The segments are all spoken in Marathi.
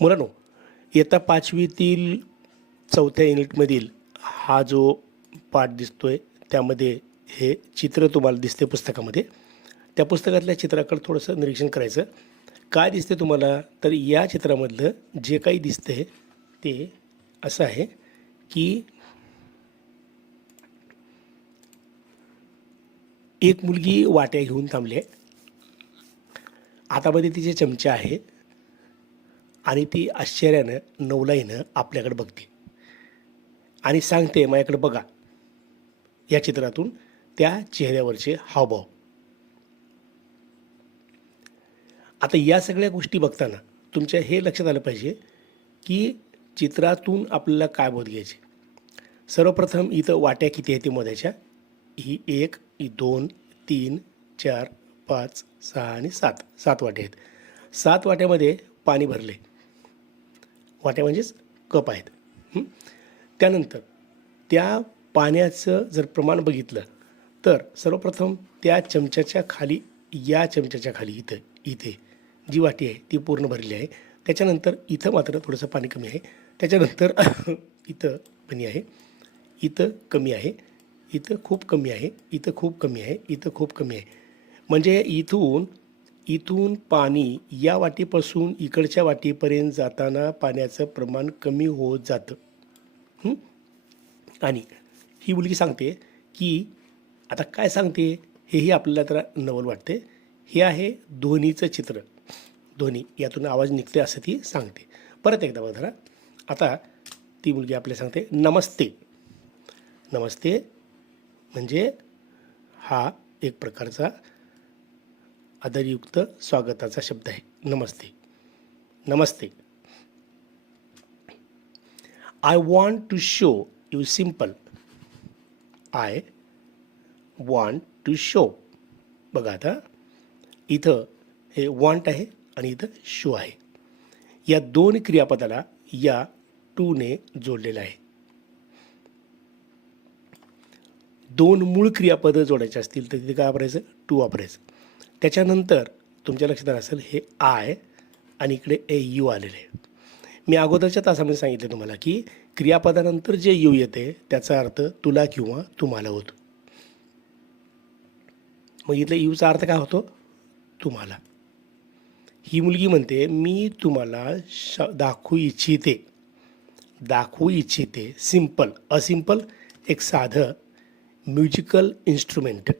मुलांनो, इयत्ता 5वीतील 4थ्या युनिटमधील हा जो पाठ दिसतोय त्यामध्ये हे चित्र तुम्हाला दिसते पुस्तकामध्ये. त्या पुस्तकातल्या चित्राकडे थोडंसं निरीक्षण करायचं. काय दिसते तुम्हाला? तर या चित्रामधलं जे काही दिसतंय ते असं आहे की एक मुलगी वाट्या घेऊन थांबली आहे. हातामध्ये तिचे चमचे आहे आणि ती आश्चर्यानं नवलाईनं आपल्याकडे बघते आणि सांगते, माझ्याकडे बघा. या चित्रातून त्या चेहऱ्यावरचे हावभाव. आता या सगळ्या गोष्टी बघताना तुमच्या हे लक्षात आलं पाहिजे की चित्रातून आपल्याला काय बोध घ्यायचे. सर्वप्रथम इथं वाट्या किती आहेत ते मोजायच्या. ही 1, ही 2, 3, 4, 5, 6 आणि 7. 7 वाट्या आहेत. 7 वाट्यामध्ये पाणी भरले. वाट्या म्हणजेच कप आहेत. त्यानंतर त्या पाण्याचं जर प्रमाण बघितलं तर सर्वप्रथम त्या चमच्याच्या खाली, या चमच्याच्या खाली इथे जी वाटी आहे ती पूर्ण भरली आहे. त्याच्यानंतर इथं मात्र थोडंसं पाणी कमी आहे. त्याच्यानंतर इथं पाणी आहे, इथं कमी आहे, इथं खूप कमी आहे, इथं खूप कमी आहे, इथं खूप कमी आहे. म्हणजे इथून पाणी या वाटीपासून इकडच्या वाटीपर्यंत जाताना पाण्याचं प्रमाण कमी होत जातं. आणि ही मुलगी सांगते की आता काय सांगते हेही आपल्याला तर नवल वाटते. हे आहे ध्वनीचं चित्र. ध्वनी यातून आवाज निघते असं ती सांगते. परत एकदा बघा. आता ती मुलगी आपल्याला सांगते नमस्ते. नमस्ते म्हणजे हा एक प्रकारचा आदरयुक्त स्वागताचा शब्द आहे. नमस्ते. नमस्ते. I want to show you simple. I want to show. बघा आता इथं हे वॉन्ट आहे आणि इथं शो आहे. या दोन क्रियापदाला या टूने जोडलेलं आहे. दोन मूळ क्रियापदं जोडायचे असतील तर तिथे काय वापरायचं? टू वापरायचं. त्याच्यानंतर तुमच्या लक्षात आलं असेल हे आय आणि इकडे ए यू आलेले आहे. मी अगोदरच्या तासामध्ये सांगितलं तुम्हाला की क्रियापदानंतर जे यू येते त्याचा अर्थ तुला किंवा तुम्हाला होतो. मग इथल्या यूचा अर्थ काय होतो? तुम्हाला. ही मुलगी म्हणते मी तुम्हाला दाखवू इच्छिते. सिम्पल. असिम्पल एक साधं म्युझिकल इन्स्ट्रुमेंट.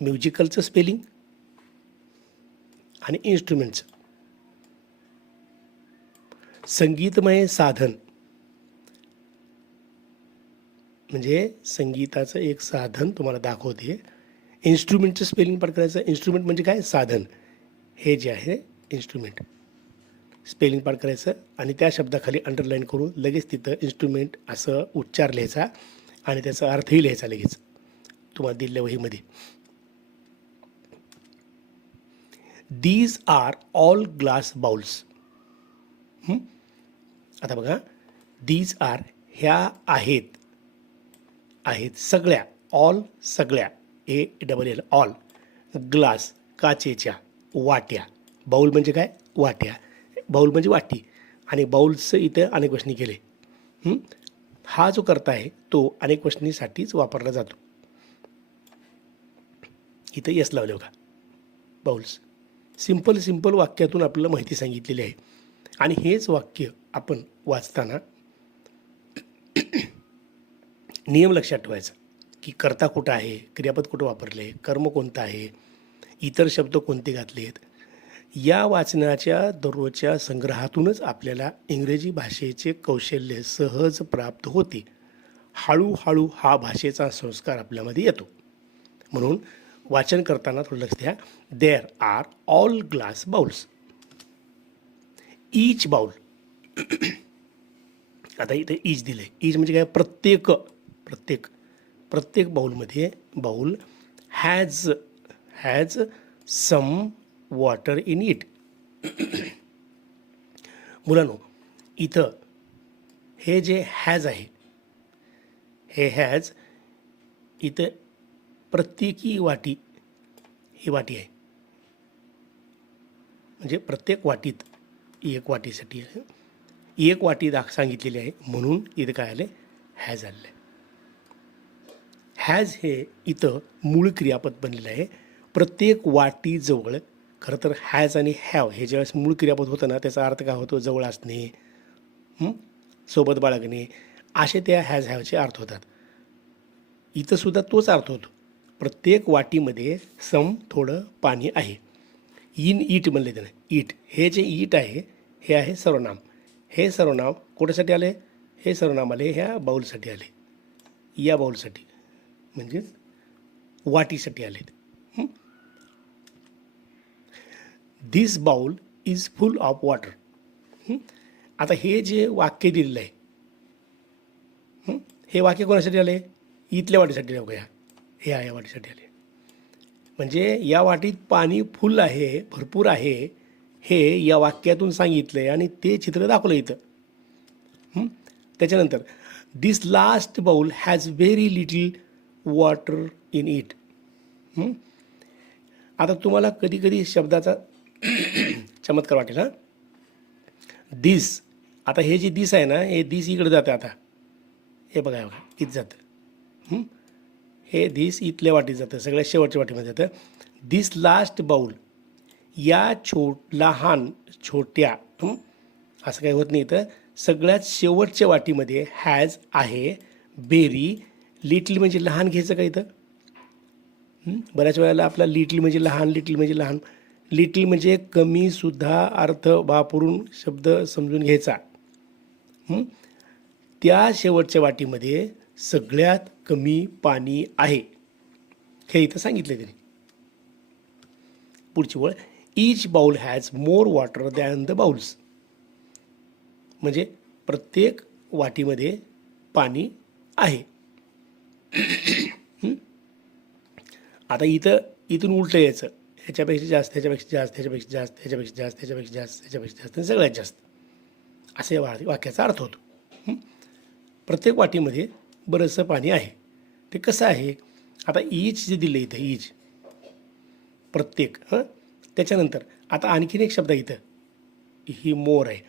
म्युझिकलचं स्पेलिंग आणि इन्स्ट्रुमेंटचं. संगीतमय साधन म्हणजे संगीताचं एक साधन तुम्हाला दाखवते. इन्स्ट्रुमेंटचं स्पेलिंग पाठ करायचं. इन्स्ट्रुमेंट म्हणजे काय? साधन. हे जे आहे इन्स्ट्रुमेंट. स्पेलिंग पाठ करायचं आणि त्या शब्दाखाली अंडरलाईन करून लगेच तिथं इन्स्ट्रुमेंट असं उच्चार लिहायचा आणि त्याचा अर्थही लिहायचा लगेच तुम्हाला दिलेल्या वहीमध्ये. These are all glass bowls. आता बघा, दीज आर ह्या आहेत सगळ्या. ऑल सगळ्या. ALL all. ग्लास काचेच्या वाट्या. बाउल म्हणजे काय? वाट्या. बाउल म्हणजे वाटी. आणि बाउल्सचं इथे अनेक वचनी केले. हा जो करता आहे तो अनेक वचनीसाठीच वापरला जातो. इथं यस लावले बघा. बाउल्स. सिंपल वाक्यातून आपल्याला माहिती सांगितलेली आहे. आणि हेच वाक्य आपण वाचताना नियम लक्षात ठेवायचा की कर्ता कुठं आहे, क्रियापद कुठं वापरले, कर्म कोणतं आहे, इतर शब्द कोणते घातलेत. या वाचनाच्या दररोजच्या संग्रहातूनच आपल्याला इंग्रजी भाषेचे कौशल्य सहज प्राप्त होते. हळूहळू हा भाषेचा संस्कार आपल्यामध्ये येतो. म्हणून वाचन करताना थोडं लक्ष द्या. There are all glass bowls. Each bowl. आता इथे ईच दिलं आहे. ईच म्हणजे काय? प्रत्येक बाउलमध्ये bowl has some water in it. मुलांनो, इथं हे जे हॅज आहे हे हॅज इथं प्रत्येकी वाटी ही वाटी आहे. म्हणजे प्रत्येक वाटीत एक वाटीसाठी आहे. एक वाटी सांगितलेली आहे म्हणून इथं काय आलं हॅज आलेलं आहे. हॅज हे इथं मूळ क्रियापद बनलेलं आहे. प्रत्येक वाटीजवळ खरं तर हॅज आणि हॅव हे ज्यावेळेस मूळ क्रियापद होतं ना त्याचा अर्थ काय होतो जवळ असणे, सोबत बाळगणे, असे त्या हॅज हॅवचे अर्थ होतात. इथं सुद्धा तोच अर्थ होतो. प्रत्येक वाटीमध्ये सम थोडं पाणी आहे. इन ईट म्हणले त्यानं. ईट हे जे ईट आहे हे आहे सर्वनाम. हे सर्वनाम कोणासाठी आले? हे सर्वनाम आले ह्या बाऊलसाठी आले, या बाऊलसाठी म्हणजेच वाटीसाठी आले. This bowl is full of water. आता हे जे वाक्य दिलेलं आहे हे वाक्य कोणासाठी आले? इथल्या वाटीसाठी आले बघा. या वाटीसाठी आले. म्हणजे या वाटीत पाणी फुल आहे, भरपूर आहे, हे या वाक्यातून सांगितलं आहे आणि ते चित्र दाखवलं इथं. त्याच्यानंतर this last bowl has very little water in it. आता तुम्हाला कधी कधी शब्दाचा चमत्कार वाटेल. दिस, आता हे जे दिस आहे ना हे दिस इकडे जातं. आता हे बघा इथं जातं. हे दिस इथल्या वाटीत जातं, सगळ्यात शेवटच्या वाटीमध्ये जातं. दिस लास्ट बाउल, या लहान छोट्या असं काही होत नाही तर सगळ्यात शेवटच्या वाटीमध्ये हॅज आहे. व्हेरी लिटल म्हणजे लहान घ्यायचं का इथं? बऱ्याच वेळेला आपला लिटल म्हणजे लहान, लिटल म्हणजे लहान, लिटल म्हणजे कमीसुद्धा अर्थ वापरून शब्द समजून घ्यायचा. त्या शेवटच्या वाटीमध्ये सगळ्यात कमी पाणी आहे हे इथं सांगितलं त्यांनी. पुढची वळ, each bowl has more water than the bowls. म्हणजे प्रत्येक वाटीमध्ये पाणी आहे. आता इथून उलटं यायचं, ह्याच्यापेक्षा जास्त, ह्याच्यापेक्षा जास्त, ह्याच्यापेक्षा जास्त, ह्याच्यापेक्षा जास्त, ह्याच्यापेक्षा जास्त, ह्याच्यापेक्षा जास्त, सगळ्यात जास्त, असे वाक्याचा अर्थ होतो. प्रत्येक वाटीमध्ये बरंचसं पाणी आहे. ते कसं आहे? आता ईच जे दिलं इथं, ईच प्रत्येक. त्याच्यानंतर आता आणखीन एक शब्द आहे इथं, ही मोर आहे.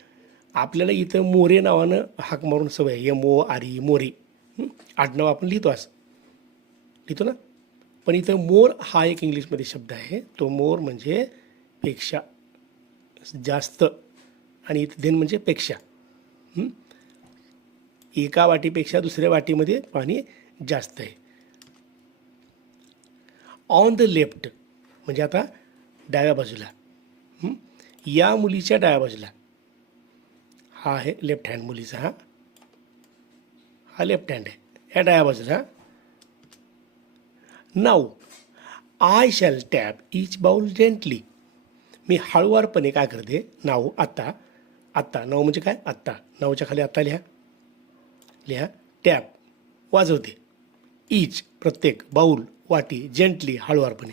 आपल्याला इथं मोरे नावानं हाक मारून सवय आहे. MORE मोरे. आडनाव आपण लिहितो असं लिहितो ना, पण इथं मोर हा एक इंग्लिशमध्ये शब्द आहे. तो मोर म्हणजे पेक्षा, जास्त, आणि इथं देन म्हणजे पेक्षा. एका वाटीपेक्षा दुसऱ्या वाटीमध्ये पाणी जास्त आहे. ऑन द लेफ्ट म्हणजे आता डाव्या बाजूला, या मुलीच्या डाव्या बाजूला, हा आहे लेफ्ट हँड मुलीचा, हा लेफ्ट हँड आहे, ह्या डाव्या बाजूला. Now I shall tap each bowl gently. मी हळुवारपणे काय करते, नाऊ आत्ता, आत्ता नाऊ म्हणजे काय? आत्ता. नाऊच्या खाली आत्ता लिहा. टॅप वाजवते. ईच प्रत्येक, बाउल वाटी, जेंटली हळुवारपणे.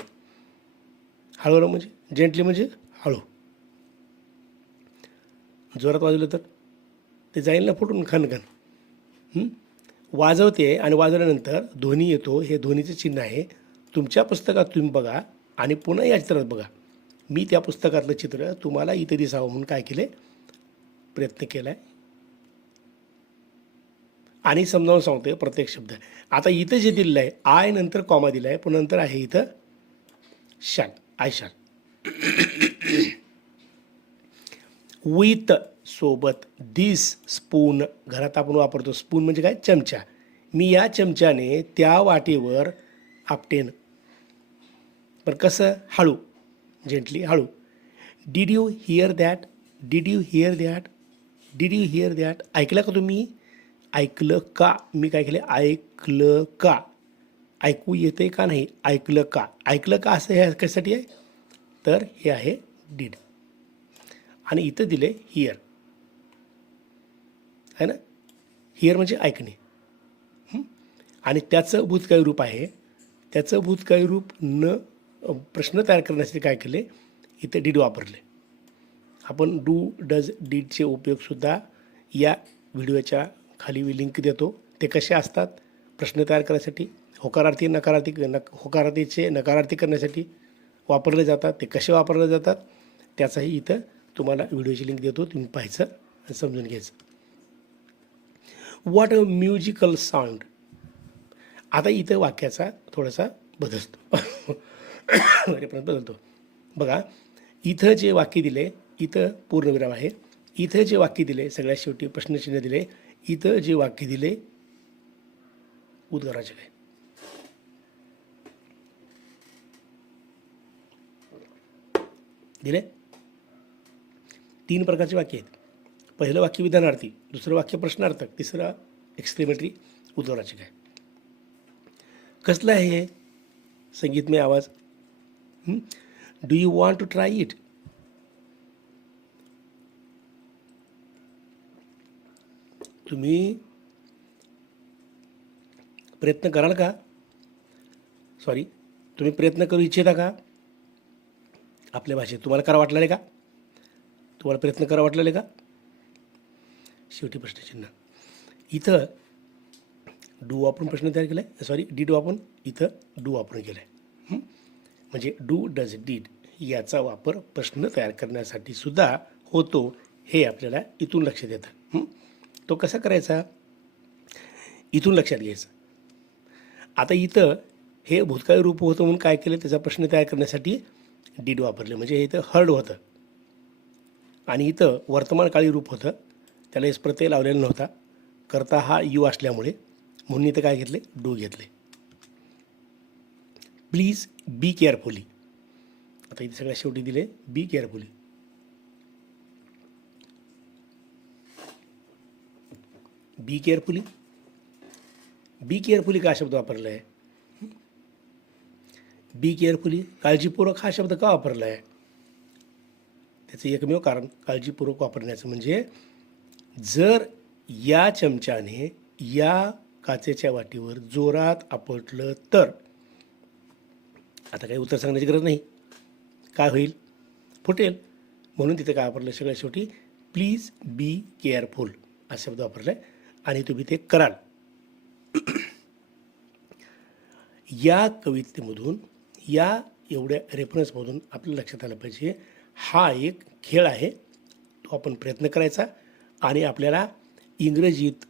हळूवार म्हणजे जेंटली म्हणजे हळू. जोरात वाजवलं तर ते जाईल ना फुटून खनखन. वाजवते आणि वाजवल्यानंतर ध्वनी येतो. हे ध्वनीचं चिन्ह आहे. तुमच्या पुस्तकात तुम्ही बघा आणि पुन्हा या चित्रात बघा. मी त्या पुस्तकातलं चित्र तुम्हाला इथे दिसावं म्हणून काय केले, प्रयत्न केला आहे आणि समजावून सांगतोय प्रत्येक शब्द. आता इथं जे दिलेलं आहे, आय नंतर कॉमा दिला आहे, पण नंतर आहे इथं शॅल, आय शॅल. विथ सोबत, दिस स्पून, घरात आपण वापरतो स्पून म्हणजे काय? चमचा. मी या चमच्याने त्या वाटीवर आपटेन. पण कसं? हळू, जेंटली, हळू. Did you here that? Did you here that? Did you here that? ऐकलं का तुम्ही? ऐकलं का? मी काय केलं? ऐकलं का? ऐकू येते का नाही? ऐकलं का? ऐकलं का असं हे कशासाठी आहे? तर हे आहे डीड. आणि इथं दिले हिअर, आहे ना. हिअर म्हणजे ऐकणे. आणि त्याचं भूतकाळी रूप आहे. त्याचं भूतकाळी रूप प्रश्न तयार करण्यासाठी काय केले, इथे डीड वापरले. आपण डू, डज, डीडचे उपयोगसुद्धा या व्हिडिओच्या खाली लिंक देतो. ते कसे असतात प्रश्न तयार करण्यासाठी, होकारार्थी नकारार्थी, होकारार्थीचे नकारार्थी करण्यासाठी वापरले जातात. ते कसे वापरले जातात त्याचाही इथं तुम्हाला व्हिडिओची लिंक देतो, तुम्ही पाहायचं आणि समजून घ्यायचं. What a musical sound. आता इथं वाक्याचा थोडासा बदलतो रेफरन्स बदलतो. बघा, इथं जे वाक्य दिले, इथं पूर्णविराम आहे. इथं जे वाक्य दिले, सगळ्यात शेवटी प्रश्नचिन्ह दिले. इथं जे वाक्य दिले, उद्गाराचे काय दिले. 3 प्रकारचे वाक्य आहेत. पहिलं वाक्य विधानार्थी, दुसरं वाक्य प्रश्नार्थक, तिसरं एक्सक्लेमेटरी, उद्गाराचे काय. कसलं आहे हे संगीतमय आवाज? Do you want to try it? तुम्ही प्रयत्न कराल का? सॉरी, तुम्ही प्रयत्न करू इच्छिता का? आपल्या भाषेत तुम्हाला करा वाटलेलं आहे का? तुम्हाला प्रयत्न करा वाटलेले का? शेवटी प्रश्नचिन्ह. इथं डू वापरून प्रश्न तयार केला आहे. सॉरी, डीड वापरून इथं डू वापरून केलं आहे. म्हणजे डू, डज, डीड याचा वापर प्रश्न तयार करण्यासाठी सुद्धा होतो, हे आपल्याला इथून लक्षात येतं. तो कसा करायचा इथून लक्षात घ्यायचं. आता इथं हे भूतकाळी रूप होतं म्हणून काय केलं, त्याचा प्रश्न तयार करण्यासाठी डीड वापरले, म्हणजे इथं हर्ड होतं. आणि इथं वर्तमानकाळी रूप होतं, त्याला एस प्रत्यय लावलेला नव्हता, करता हा यू असल्यामुळे, म्हणून इथं काय घेतले, डू घेतले. Please be carefully. आता इथे सगळ्या शेवटी दिले be carefully. Be carefully. Be carefully का शब्द वापरला आहे? बी केअरफुली, काळजीपूर्वक हा शब्द का वापरला आहे? त्याचं एकमेव कारण काळजीपूर्वक वापरण्याचं म्हणजे जर या चमच्याने या काचेच्या वाटीवर जोरात आपटलं तर, आता काही उत्तर सांगण्याची गरज नाही, काय होईल, फुटेल. म्हणून तिथे काय वापरलं, सगळ्या शेवटी प्लीज बी केअरफुल हा शब्द वापरला आहे आणि तुम्ही ते कराल. या कवितेमधून, या एवढ्या रेफरन्समधून आपल्याला लक्षात आलं पाहिजे, हा एक खेळ आहे, तो आपण प्रयत्न करायचा. आणि आपल्याला इंग्रजीत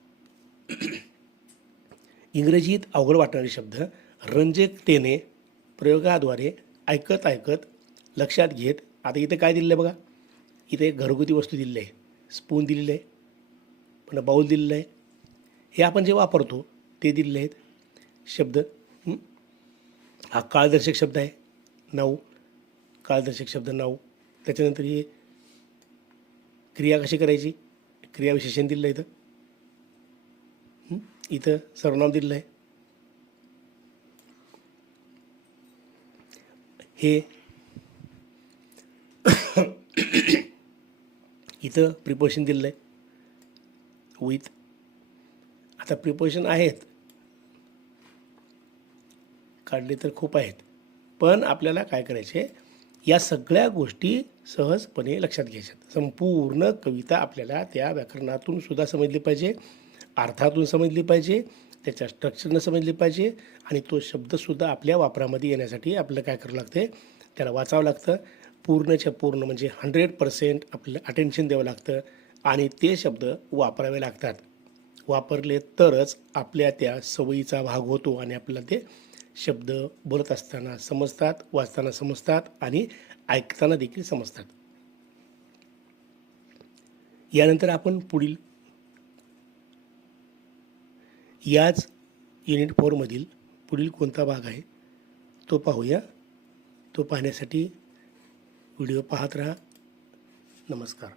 अवघड वाटणारे शब्द रंजकतेने प्रयोगाद्वारे ऐकत ऐकत लक्षात घेत. आता इथे काय दिलेलं आहे बघा, इथे एक घरगुती वस्तू दिलेली आहे, स्पून दिलेलं आहे, पण बाऊल दिलेलं आहे. हे आपण जे वापरतो ते दिलेले आहेत शब्द. हा काळदर्शक शब्द आहे, नाऊ, काळदर्शक शब्द नाऊ. त्याच्यानंतर ही क्रिया कशी करायची, क्रियाविशेषण दिलेलं आहे. इथं सर्वनाम दिलेलं आहे. हे इथं प्रिपोजिशन दिलेलं आहे विथ. आता प्रिपोजिशन आहेत, काढले तर खूप आहेत, पण आपल्याला काय करायचे, या सगळ्या गोष्टी सहजपणे लक्षात घ्यायच्यात. संपूर्ण कविता आपल्याला त्या व्याकरणातून सुद्धा समजली पाहिजे, अर्थातून समजली पाहिजे, त्याच्या स्ट्रक्चरनं समजली पाहिजे. आणि तो शब्दसुद्धा आपल्या वापरामध्ये येण्यासाठी आपल्याला काय करावं लागते, त्याला वाचावं लागतं. पूर्णच्या पूर्ण म्हणजे 100% आपल्याला अटेन्शन द्यावं लागतं आणि ते शब्द वापरावे लागतात. वापरले तरच आपल्या त्या सवयीचा भाग होतो आणि आपल्याला ते शब्द बोलत असताना समजतात, वाचताना समजतात आणि ऐकताना देखील समजतात. यानंतर आपण पुढील याच युनिट 4मधील पुढील कोणता भाग आहे तो पाहूया. तो पाहण्यासाठी व्हिडिओ पाहत राहा. नमस्कार.